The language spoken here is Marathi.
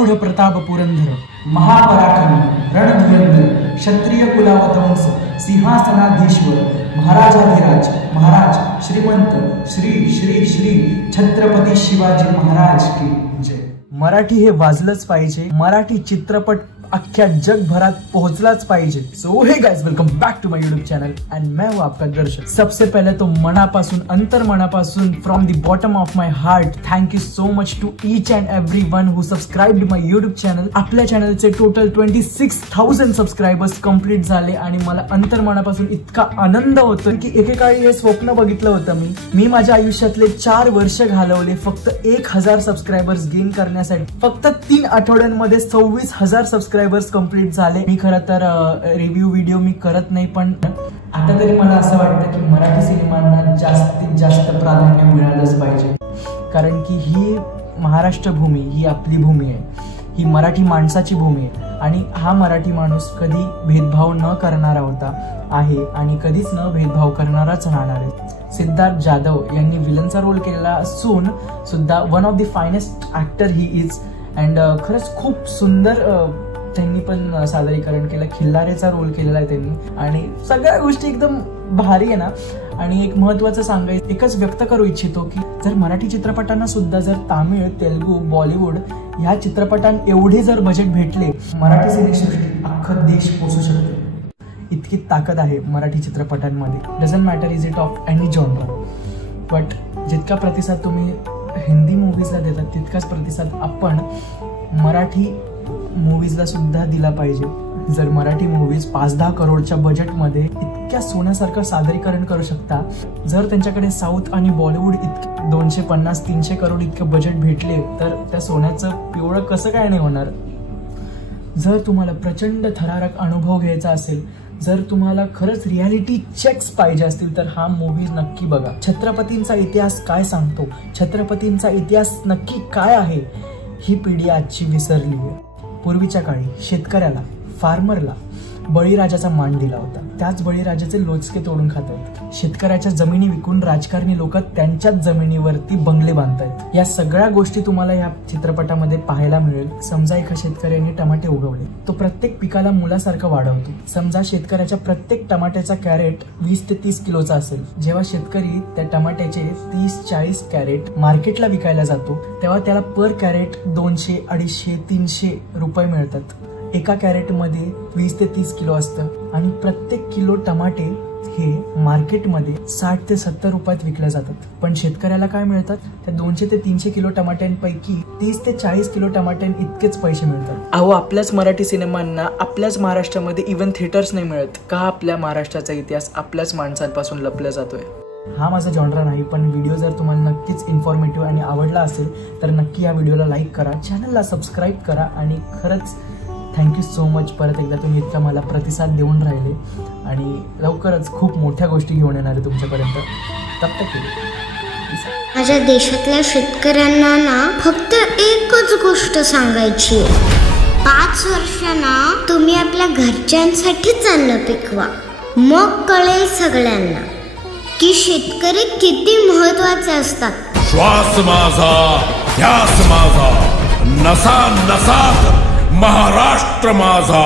प्रौढ प्रताप पुरंदर महापराक्रमी रणधुरंधर क्षत्रिय कुलावतंस सिंहासनाधीश्वर महाराजाधिराज महाराज श्रीमंत श्री श्री श्री छत्रपती शिवाजी महाराज की जय। मराठी हे वाजलंच पाहिजे, मराठी चित्रपट अख्ख्या जगभरात पहुंचलाच पाहिजे। So hey guys, welcome back to my YouTube channel and मैं हूं आपका दर्शक। सबसे पहले तो मनापासून अंतर मनापासून from the bottom of my heart thank you so much to each and everyone who subscribed my YouTube channel. आपल्या चॅनलचे टोटल 26,000 सबस्क्रायबर्स कंप्लीट झाले आणि मला अंतर मनापासून इतका आनंद होतो की एकेकाळी हे स्वप्न बघितलं होतं मी माझ्या आयुष्यातले 4 वर्ष घालवले फक्त 1000 सबस्क्रायबर्स गेन करण्यासाठी। फक्त 3 आठवड्यांमध्ये 26,000 सबस्क्रायबर्स कंप्लीट झाले। मी खरं तर रिव्ह्यू व्हिडिओ मी करत नाही, पण आता तरी मला असं वाटतं की मराठी सिनेमांना जास्तीत जास्त प्राधान्य मिळालंच पाहिजे, कारण की ही महाराष्ट्र भूमी ही आपली भूमी आहे, ही मराठी माणसाची भूमी आहे आणि हा मराठी माणूस कधी भेदभाव न करणारा होता आहे आणि कधीच न भेदभाव करणाराच राहणार आहे। सिद्धार्थ जाधव यांनी विलनचा रोल केलेला असून सुद्धा one of the finest actor he is and खरंच खूप सुंदर त्यांनी पण सादरीकरण केलं। खिल्लारेचा रोल केलेला आहे त्यांनी आणि सगळ्या गोष्टी एकदम भारी आहे ना। आणि एक महत्त्वाचं सांगायचं एकच व्यक्त करू इच्छितो की जर मराठी चित्रपटांना सुद्धा जर तामिळ, तेलुगू, बॉलिवूड ह्या चित्रपटांना एवढे जर बजेट भेटले, मराठी सिनेसृष्टीत अख्खा देश पोचू शकतो। इतकी ताकद आहे मराठी चित्रपटांमध्ये। Doesn't matter is it of any genre, but जितका प्रतिसाद तुम्ही हिंदी मूवीजला देतात तितकाच प्रतिसाद आपण मराठी मूवीजला सुद्धा दिला पाहिजे। जर मराठी मूवीज 5-10 करोडच्या बजेटमध्ये इतक्या सोन्यासारखं सादरीकरण करू शकता, जर त्यांच्याकडे साऊथ आणि बॉलिवूड इतके 250-300 करोड इतकं बजेट भेटले तर त्या सोन्याचं पिवळं कसं काय नाही होणार। जर तुम्हाला प्रचंड थरारक अनुभव घ्यायचा असेल, जर तुम्हाला खरंच रियालिटी चेक्स पाहिजे असतील तर हा मूवी नक्की बघा। छत्रपतींचा इतिहास काय सांगतो, छत्रपतींचा इतिहास नक्की काय आहे, ही पिढी आजची विसरली आहे। पूर्वीच्या काळी शेतकऱ्याला, फार्मरला बळीराजाचा मान दिला होता, त्याच बळीराजाचे लोचके तोडून खात आहेत। शेतकऱ्याच्या जमिनी विकून राजकारणी लोक त्यांच्याच जमिनीवरती बंगले बांधतायत। या सगळ्या गोष्टी तुम्हाला या चित्रपटामध्ये पाहायला मिळेल। समजा एका शेतकऱ्याने टमाटे उगवले, तो प्रत्येक पिकाला मुलासारखं वाढवतो। समजा शेतकऱ्याच्या प्रत्येक टमाट्याचा कॅरेट 20 ते 30 किलोचा असेल, जेव्हा शेतकरी त्या टमाट्याचे 30-40 कॅरेट मार्केटला विकायला जातो तेव्हा त्याला पर कॅरेट 200, 250, 300 रुपये मिळतात। एका कॅरेटमध्ये 20 ते 30 किलो असतं आणि प्रत्येक किलो टमाटे हे मार्केटमध्ये 60 ते 70 रुपयात विकले जातात। पण शेतकऱ्याला काय मिळतात, त्या 200 ते 300 किलो टमाट्यांपैकी 30 ते 40 किलो टमाट्यां इतकेच पैसे मिळतात। अहो, आपल्याच मराठी सिनेमांना आपल्याच महाराष्ट्रामध्ये इव्हन थिएटर्स नाही मिळत का? आपल्या महाराष्ट्राचा इतिहास आपल्याच माणसांपासून लपला जातोय। हा माझा जॉनरा नाही, पण व्हिडिओ जर तुम्हाला नक्कीच इन्फॉर्मेटिव्ह आणि आवडला असेल तर नक्की या व्हिडिओला लाईक करा, चॅनलला सबस्क्राईब करा आणि खरंच थँक्यू सो मच। परत एकदा तुम्ही इतका मला प्रतिसाद देऊन राहिले आणि लवकरच खूप मोठ्या गोष्टी घेऊन येणार आहे तुमच्यापर्यंत। तब तक माझ्या देशातल्या शेतकऱ्यांना ना फक्त एकच गोष्ट सांगायची, 5 वर्षांना तुम्ही आपल्या घरच्यांसाठीच अन्न पिकवा, मग कळेल सगळ्यांना की शेतकरी किती महत्त्वाचे असतात। श्वास माझा, ध्यास माझा, नसा नसात महाराष्ट्र माझा।